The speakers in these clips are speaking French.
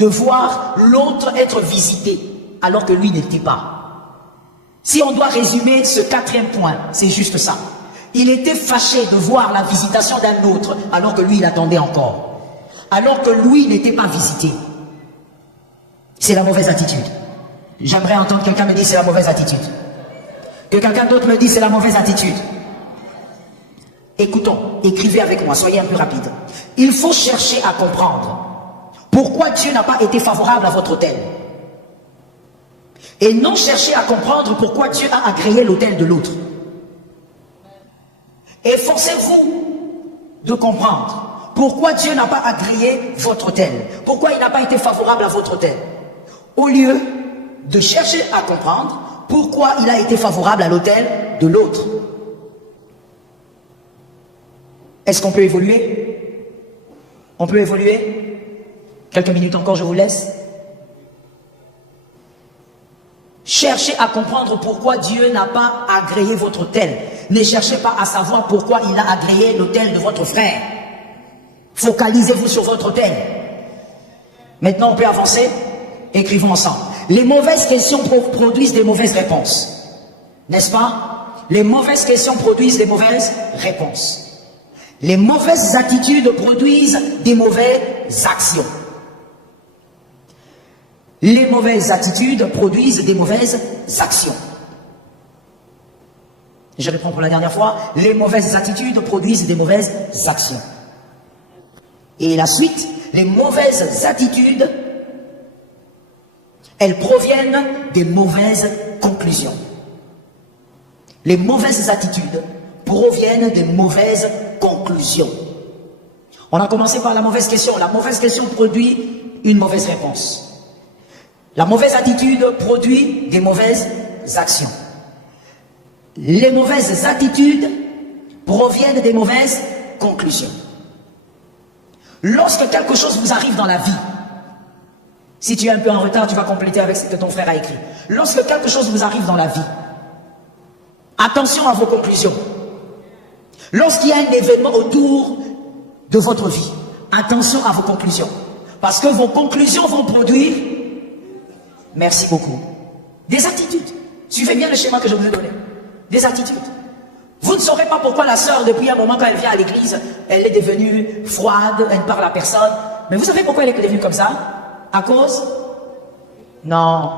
de voir l'autre être visité alors que lui n'était pas. Si on doit résumer ce quatrième point, c'est juste ça. Il était fâché de voir la visitation d'un autre alors que lui il attendait encore. Alors que lui n'était pas visité. C'est la mauvaise attitude. J'aimerais entendre quelqu'un me dire c'est la mauvaise attitude. Que quelqu'un d'autre me dise c'est la mauvaise attitude. Écoutons, écrivez avec moi, soyez un peu rapide. Il faut chercher à comprendre pourquoi Dieu n'a pas été favorable à votre autel. Et non chercher à comprendre pourquoi Dieu a agréé l'autel de l'autre. Efforcez-vous de comprendre pourquoi Dieu n'a pas agréé votre autel. Pourquoi il n'a pas été favorable à votre autel. Au lieu de chercher à comprendre pourquoi il a été favorable à l'autel de l'autre. Est-ce qu'on peut évoluer? On peut évoluer? Quelques minutes encore, je vous laisse. Cherchez à comprendre pourquoi Dieu n'a pas agréé votre autel. Ne cherchez pas à savoir pourquoi il a agréé l'autel de votre frère. Focalisez-vous sur votre autel. Maintenant, on peut avancer. Écrivons ensemble. Les mauvaises questions produisent des mauvaises réponses. N'est-ce pas? Les mauvaises questions produisent des mauvaises réponses. Les mauvaises attitudes produisent des mauvaises actions. Les mauvaises attitudes produisent des mauvaises actions. Je reprends pour la dernière fois. Les mauvaises attitudes produisent des mauvaises actions. Et la suite, les mauvaises attitudes, elles proviennent des mauvaises conclusions. Les mauvaises attitudes proviennent des mauvaises conclusions. On a commencé par la mauvaise question. La mauvaise question produit une mauvaise réponse. La mauvaise attitude produit des mauvaises actions. Les mauvaises attitudes proviennent des mauvaises conclusions. Lorsque quelque chose vous arrive dans la vie, si tu es un peu en retard, tu vas compléter avec ce que ton frère a écrit. Lorsque quelque chose vous arrive dans la vie, attention à vos conclusions. Lorsqu'il y a un événement autour de votre vie, attention à vos conclusions. Parce que vos conclusions vont produire, merci beaucoup, des attitudes. Suivez bien le schéma que je vous ai donné. Des attitudes. Vous ne saurez pas pourquoi la sœur, depuis un moment, quand elle vient à l'église, elle est devenue froide, elle ne parle à personne. Mais vous savez pourquoi elle est devenue comme ça? À cause? Non.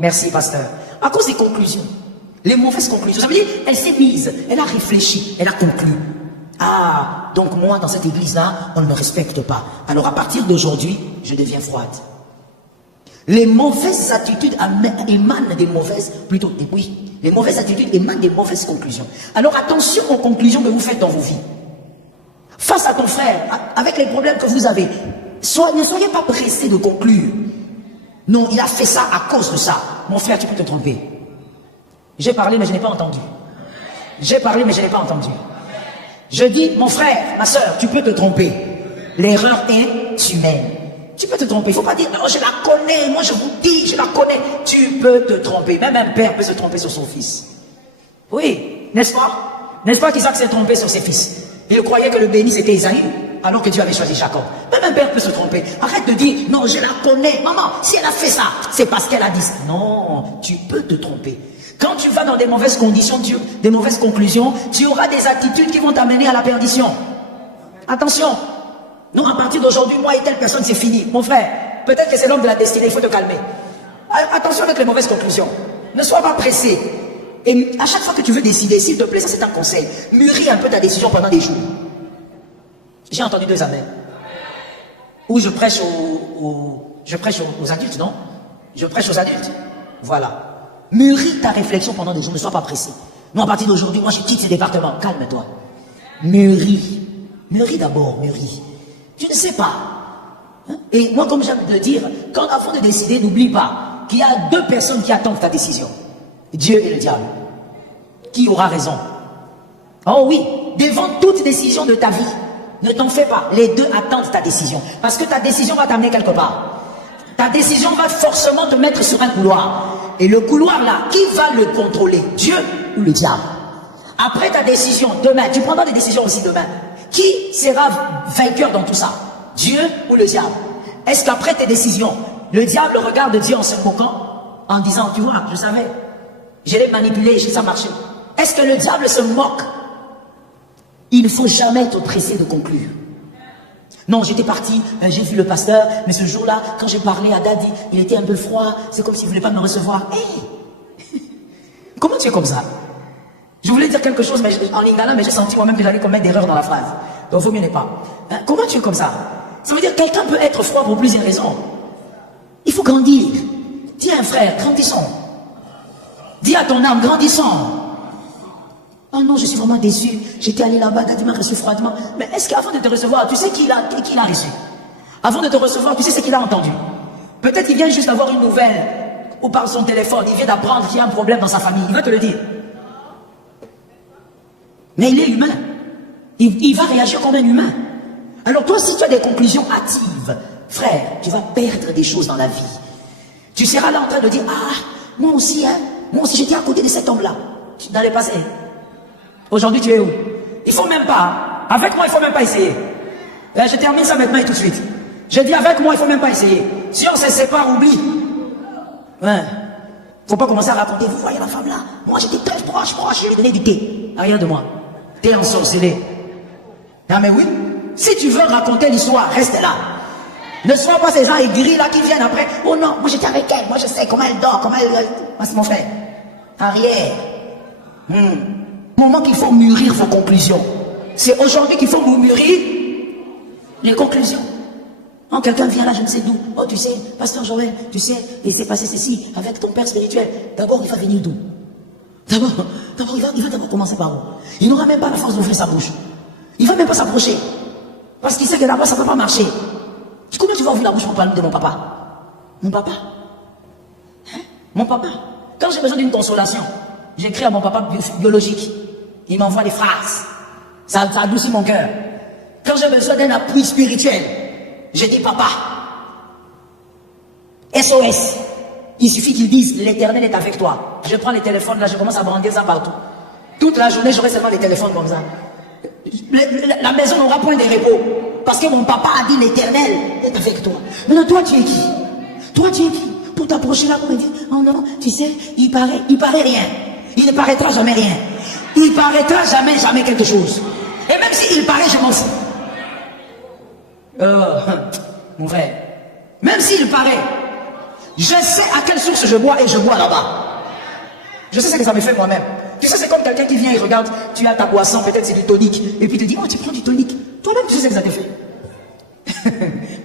Merci, pasteur. À cause des conclusions. Les mauvaises conclusions. Ça veut dire, elle s'est mise, elle a réfléchi, elle a conclu. Ah, donc moi, dans cette église-là, on ne me respecte pas. Alors, à partir d'aujourd'hui, je deviens froide. Les mauvaises attitudes émanent des mauvaises, les mauvaises attitudes émanent des mauvaises conclusions. Alors, attention aux conclusions que vous faites dans vos vies. Face à ton frère, avec les problèmes que vous avez, ne soyez pas pressés de conclure. Non, il a fait ça à cause de ça. Mon frère, tu peux te tromper. J'ai parlé, mais je n'ai pas entendu. J'ai parlé, mais je n'ai pas entendu. Je dis, mon frère, ma soeur, tu peux te tromper. L'erreur est humaine. Tu peux te tromper. Il ne faut pas dire, non, je la connais. Moi, je vous dis, je la connais. Tu peux te tromper. Même un père peut se tromper sur son fils. Oui, n'est-ce pas? N'est-ce pas qu'Isaac s'est trompé sur ses fils? Il croyait que le béni c'était Isaïe, alors que Dieu avait choisi Jacob. Même un père peut se tromper. Arrête de dire, non, je la connais. Maman, si elle a fait ça, c'est parce qu'elle a dit ça. Non, tu peux te tromper. Quand tu vas dans des mauvaises conditions, des mauvaises conclusions, tu auras des attitudes qui vont t'amener à la perdition. Attention. Non, à partir d'aujourd'hui, moi et telle personne, c'est fini. Mon frère, peut-être que c'est l'homme de la destinée, il faut te calmer. Attention avec les mauvaises conclusions. Ne sois pas pressé. Et à chaque fois que tu veux décider, s'il te plaît, ça c'est un conseil, mûris un peu ta décision pendant des jours. J'ai entendu 2 amens. Ou je prêche aux adultes, non? Je prêche aux adultes. Voilà. Mûris ta réflexion pendant des jours, ne sois pas pressé. Non, à partir d'aujourd'hui, moi je quitte ce département. Calme-toi. Mûris. Mûris d'abord, mûris. Tu ne sais pas. Hein? Et moi, comme j'aime de dire, avant de décider, n'oublie pas qu'il y a 2 personnes qui attendent ta décision. Dieu et le diable. Qui aura raison? Oh oui, devant toute décision de ta vie, ne t'en fais pas. Les 2 attendent ta décision. Parce que ta décision va t'amener quelque part. Ta décision va forcément te mettre sur un couloir. Et le couloir là, qui va le contrôler? Dieu ou le diable? Après ta décision, demain, tu prendras des décisions aussi demain. Qui sera vainqueur dans tout ça? Dieu ou le diable? Est-ce qu'après tes décisions, le diable regarde Dieu en se moquant, en disant, tu vois, je savais, je l'ai manipulé, ça marchait. Est-ce que le diable se moque? Il ne faut jamais être pressé de conclure. Non, j'étais parti, j'ai vu le pasteur, mais ce jour-là, quand j'ai parlé à Daddy, il était un peu froid, c'est comme s'il ne voulait pas me recevoir. Hey! Comment tu es comme ça? Je voulais dire quelque chose en lingala, mais j'ai senti moi-même que j'allais commettre d'erreurs dans la phrase. Donc, il vaut mieux ne pas. Hein? Comment tu es comme ça? Ça veut dire que quelqu'un peut être froid pour plusieurs raisons. Il faut grandir. Dis à un frère, grandissons. Dis à ton âme, grandissons. Oh non, je suis vraiment déçu. J'étais allé là-bas, Daddy m'a reçu froidement. Mais est-ce qu'avant de te recevoir, tu sais qui l'a reçu? Avant de te recevoir, tu sais ce qu'il a entendu? Peut-être qu'il vient juste d'avoir une nouvelle, ou par son téléphone, il vient d'apprendre qu'il y a un problème dans sa famille. Il va te le dire. Mais il est humain. Il va réagir comme un humain. Alors toi, si tu as des conclusions hâtives, frère, tu vas perdre des choses dans la vie. Tu seras là en train de dire, ah, moi aussi j'étais à côté de cet homme-là. Dans le passé. Aujourd'hui, tu es où? Il faut même pas. Avec moi, il faut même pas essayer. Là, je termine ça maintenant et tout de suite. Je dis avec moi, il faut même pas essayer. Si on se sépare, oublie. Ouais. Faut pas commencer à raconter, vous voyez la femme là, moi j'étais très proche, je lui ai donné du thé. Rien de moi. T'es ensorcelé. Ah mais oui, si tu veux raconter l'histoire, reste là. Ne sois pas ces gens aigris là qui viennent après. Oh non, moi j'étais avec elle, moi je sais comment elle dort, comment elle... Moi c'est mon frère. Arrière. Moment qu'il faut mûrir vos conclusions. C'est aujourd'hui qu'il faut mûrir les conclusions. Oh, quelqu'un vient là, je ne sais d'où. Oh, tu sais, pasteur Joël, tu sais, il s'est passé ceci avec ton père spirituel. D'abord, il va venir d'où? D'abord, il va d'abord commencer par où? Il n'aura même pas la force d'ouvrir sa bouche. Il ne va même pas s'approcher. Parce qu'il sait que là-bas, ça ne peut pas marcher. Comment tu vas ouvrir la bouche pour parler de mon papa? Mon papa? Hein? Mon papa? Quand j'ai besoin d'une consolation, j'écris à mon papa biologique. Il m'envoie des phrases. Ça adoucit mon cœur. Quand j'ai besoin d'un appui spirituel, je dis papa. SOS. Il suffit qu'ils disent l'Éternel est avec toi. Je prends les téléphones là, je commence à brandir ça partout. Toute la journée, j'aurai seulement les téléphones comme ça. La maison n'aura point de repos. Parce que mon papa a dit l'Éternel est avec toi. Maintenant, toi tu es qui? Toi tu es qui? Pour t'approcher là, pour me dire, oh non, tu sais, il paraît rien. Il ne paraîtra jamais rien. Il paraîtra jamais quelque chose. Et même s'il paraît, je m'en fous. Mon frère, même s'il paraît, je sais à quelle source je bois et je bois là-bas. Je sais ce que ça me fait moi-même. Tu sais, c'est comme quelqu'un qui vient et regarde, tu as ta boisson, peut-être c'est du tonique, et puis il te dit, oh, tu prends du tonique. Toi-même, tu sais ce que ça te fait.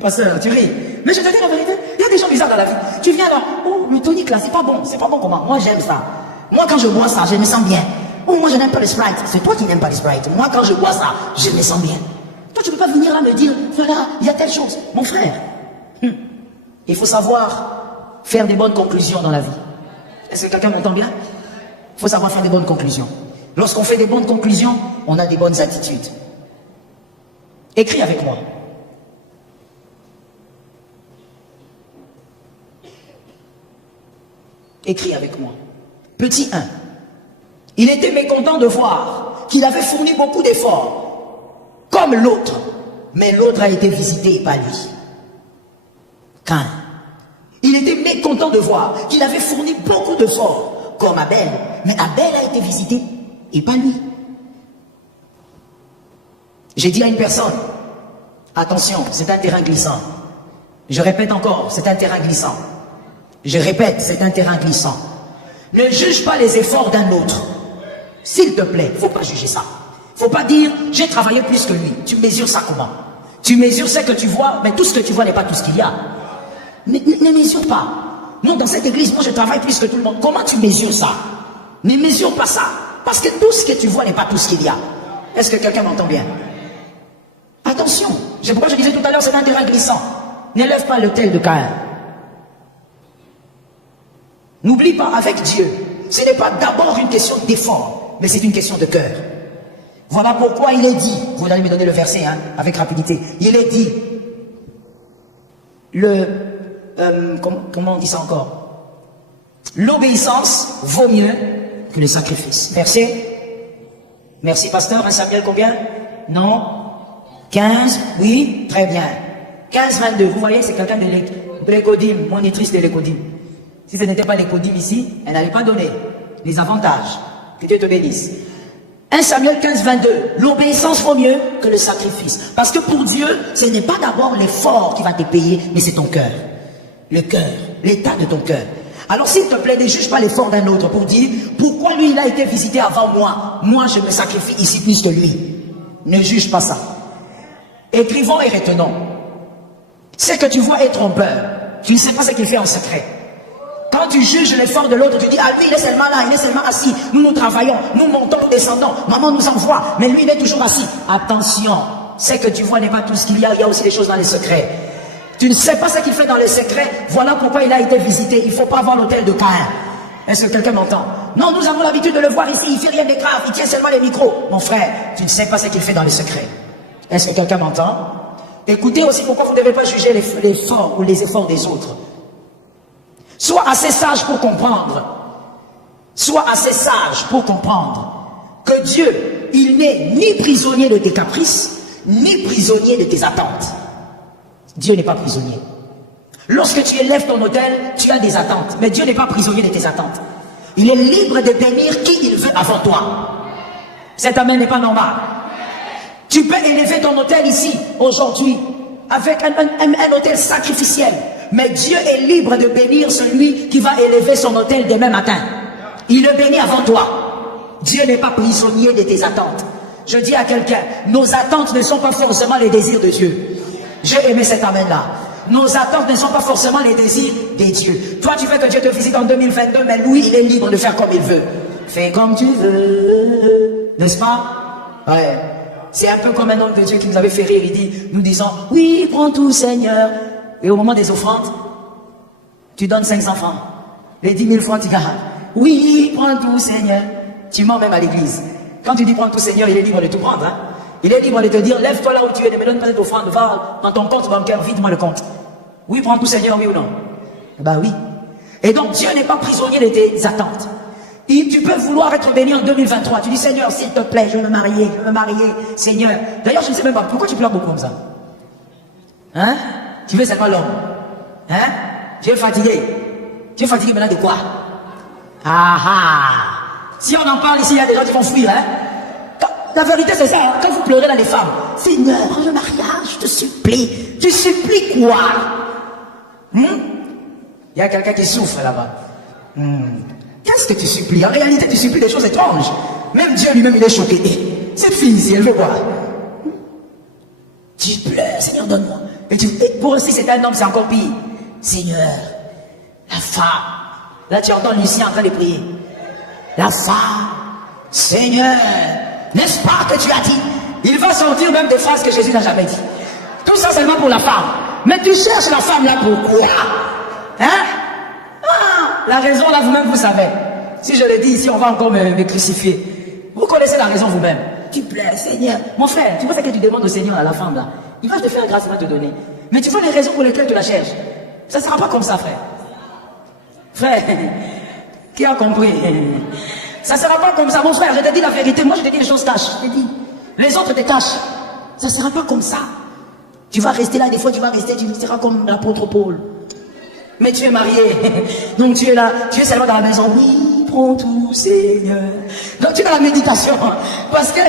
Pasteur, tu ris. Mais je te dis la vérité, il y a des gens bizarres dans la vie. Tu viens là, oh, le tonique là, c'est pas bon comment? Moi, j'aime ça. Moi, quand je bois ça, je me sens bien. Oh, moi, je n'aime pas le Sprite. C'est toi qui n'aimes pas le Sprite. Moi, quand je bois ça, je me sens bien. Toi, tu ne peux pas venir là me dire, voilà, il y a telle chose. Mon frère, il faut savoir faire des bonnes conclusions dans la vie. Est-ce que quelqu'un m'entend bien? Il faut savoir faire des bonnes conclusions. Lorsqu'on fait des bonnes conclusions, on a des bonnes attitudes. Écris avec moi. Écris avec moi. Petit 1. Il était mécontent de voir qu'il avait fourni beaucoup d'efforts, comme l'autre, mais l'autre a été visité et pas lui. Caïn. Il était mécontent de voir qu'il avait fourni beaucoup d'efforts, comme Abel, mais Abel a été visité et pas lui. J'ai dit à une personne, attention, c'est un terrain glissant. Je répète encore, c'est un terrain glissant. Je répète, c'est un terrain glissant. Ne juge pas les efforts d'un autre. S'il te plaît, il ne faut pas juger ça. Il ne faut pas dire, j'ai travaillé plus que lui. Tu mesures ça comment? Tu mesures ce que tu vois, mais tout ce que tu vois n'est pas tout ce qu'il y a. Ne mesure pas. Non, dans cette église, moi je travaille plus que tout le monde. Comment tu mesures ça? Ne mesure pas ça. Parce que tout ce que tu vois n'est pas tout ce qu'il y a. Est-ce que quelqu'un m'entend bien? Attention. C'est pourquoi je disais tout à l'heure, c'est un terrain glissant. N'élève pas le tel de Caïn. N'oublie pas, avec Dieu, ce n'est pas d'abord une question d'effort, mais c'est une question de cœur. Voilà pourquoi il est dit, vous allez me donner le verset avec rapidité, il est dit, comment on dit ça encore? L'obéissance vaut mieux que le sacrifice. Verset? Merci pasteur, 1 Samuel combien? Non? 15? Oui? Très bien. 15-22, vous voyez, c'est quelqu'un de l'écodim, monitrice de l'écodim. Si ce n'était pas l'écodim ici, elle n'allait pas donner les avantages. Que Dieu te bénisse. 1 Samuel 15-22, l'obéissance vaut mieux que le sacrifice. Parce que pour Dieu, ce n'est pas d'abord l'effort qui va te payer, mais c'est ton cœur. Le cœur, l'état de ton cœur. Alors s'il te plaît, ne juge pas l'effort d'un autre pour dire, pourquoi lui il a été visité avant moi? Moi je me sacrifie ici plus que lui. Ne juge pas ça. Écrivons et retenons. Ce que tu vois est trompeur. Tu ne sais pas ce qu'il fait en secret. Quand tu juges l'effort de l'autre, tu dis, ah lui il est seulement là, il est seulement assis. Nous travaillons, nous montons, nous descendons. Maman nous envoie, mais lui il est toujours assis. Attention, ce que tu vois n'est pas tout ce qu'il y a aussi des choses dans les secrets. Tu ne sais pas ce qu'il fait dans les secrets, voilà pourquoi il a été visité. Il ne faut pas voir l'hôtel de Caïn. Est-ce que quelqu'un m'entend? Non, nous avons l'habitude de le voir ici, il ne fait rien de grave, il tient seulement les micros. Mon frère, tu ne sais pas ce qu'il fait dans les secrets. Est-ce que quelqu'un m'entend? Écoutez aussi pourquoi vous ne devez pas juger l'effort ou les efforts des autres. Sois assez sage pour comprendre. Sois assez sage pour comprendre que Dieu, il n'est ni prisonnier de tes caprices, ni prisonnier de tes attentes. Dieu n'est pas prisonnier. Lorsque tu élèves ton autel, tu as des attentes. Mais Dieu n'est pas prisonnier de tes attentes. Il est libre de bénir qui il veut avant toi. Cet amen n'est pas normal. Tu peux élever ton autel ici, aujourd'hui, avec un autel sacrificiel. Mais Dieu est libre de bénir celui qui va élever son autel demain matin. Il le bénit avant toi. Dieu n'est pas prisonnier de tes attentes. Je dis à quelqu'un, nos attentes ne sont pas forcément les désirs de Dieu. J'ai aimé cet amen-là. Nos attentes ne sont pas forcément les désirs des dieux. Toi, tu veux que Dieu te visite en 2022, mais lui, il est libre de faire comme il veut. Fais comme tu veux. N'est-ce pas? Ouais. C'est un peu comme un homme de Dieu qui nous avait fait rire. Il dit, nous disons, oui, prends tout, Seigneur. Et au moment des offrandes, tu donnes 500 francs. Les 10 000 francs, tu gardes. Oui, prends tout, Seigneur. Tu mens même à l'église. Quand tu dis prends tout, Seigneur, il est libre de tout prendre. Hein? Il est libre de te dire, lève-toi là où tu es, ne me donne pas cette offrande, va dans ton compte bancaire, vide-moi le compte. Oui, prends tout, Seigneur, oui ou non? Ben oui. Et donc, Dieu n'est pas prisonnier de tes attentes. Et tu peux vouloir être béni en 2023. Tu dis, Seigneur, s'il te plaît, je veux me marier, Seigneur. D'ailleurs, je ne sais même pas, pourquoi tu pleures beaucoup comme ça? Hein? Tu veux seulement l'homme? Hein? Tu es fatigué. Tu es fatigué maintenant de quoi? Ah ah! Si on en parle ici, il y a des gens qui vont fuir, hein? La vérité, c'est ça, hein? Quand vous pleurez dans les femmes, Seigneur, le mariage, je te supplie. Tu supplies quoi? Il y a quelqu'un qui souffre là-bas. Qu'est-ce que tu supplies? En réalité, tu supplies des choses étranges. Même Dieu lui-même, il est choqué. Cette fille ici, elle veut quoi? Tu pleures, Seigneur, donne-moi. Et pour aussi, c'est un homme, c'est encore pire. Seigneur, la femme. Là, tu entends Lucien en train de prier. La femme, Seigneur, n'est-ce pas que tu as dit? Il va sortir même des phrases que Jésus n'a jamais dit. Tout ça seulement pour la femme. Mais tu cherches la femme là pourquoi? Hein? Ah, la raison là, vous-même, vous savez. Si je le dis ici, on va encore me crucifier. Vous connaissez la raison vous-même. Tu pleures, Seigneur. Mon frère, tu vois ce que tu demandes au Seigneur à la femme là? Il va te faire grâce, il va te donner. Mais tu vois les raisons pour lesquelles tu la cherches. Ça ne sera pas comme ça, frère. Frère, qui a compris? Ça ne sera pas comme ça, mon frère. Je te dis la vérité. Moi, je te dis les choses cachées. Je te dis. Les autres te cachent. Ça ne sera pas comme ça. Tu vas rester là, des fois tu vas rester, tu seras comme l'apôtre Paul. Mais tu es marié. Donc tu es là, tu es seulement dans la maison. Oui, prends tout, Seigneur. Donc tu es dans la méditation. Parce que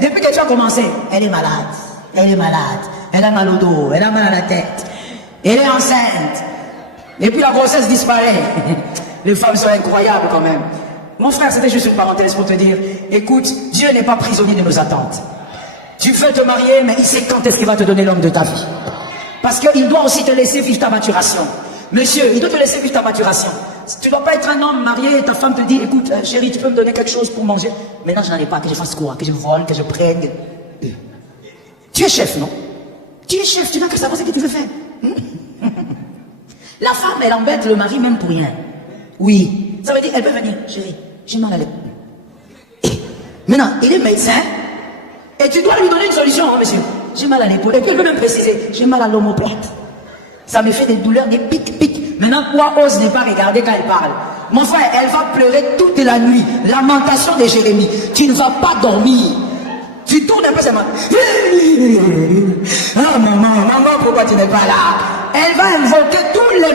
depuis que tu as commencé, elle est malade. Elle est malade. Elle a mal au dos. Elle a mal à la tête. Elle est enceinte. Et puis la grossesse disparaît. Les femmes sont incroyables quand même. Mon frère, c'était juste une parenthèse pour te dire, écoute, Dieu n'est pas prisonnier de nos attentes. Tu veux te marier, mais il sait quand est-ce qu'il va te donner l'homme de ta vie. Parce qu'il doit aussi te laisser vivre ta maturation. Monsieur, il doit te laisser vivre ta maturation. Tu ne dois pas être un homme marié et ta femme te dit, écoute, chérie, tu peux me donner quelque chose pour manger? Maintenant, je n'en ai pas, que je fasse quoi? Que je vole, que je prenne? Tu es chef, non? Tu es chef, tu n'as qu'à savoir ce que tu veux faire. La femme, elle embête le mari même pour rien. Oui. Ça veut dire, elle peut venir, chérie, j'ai mal à l'épaule. Maintenant, il est médecin, et tu dois lui donner une solution, hein, monsieur. J'ai mal à l'épaule. Et puis elle peut même préciser, j'ai mal à l'omoplate. Ça me fait des douleurs, des pics. Maintenant, quoi ose ne pas regarder quand elle parle? Mon frère, elle va pleurer toute la nuit. Lamentation de Jérémie. Tu ne vas pas dormir. Tu tournes un peu seulement. Ah maman, pourquoi tu n'es pas là? Elle va invoquer tous les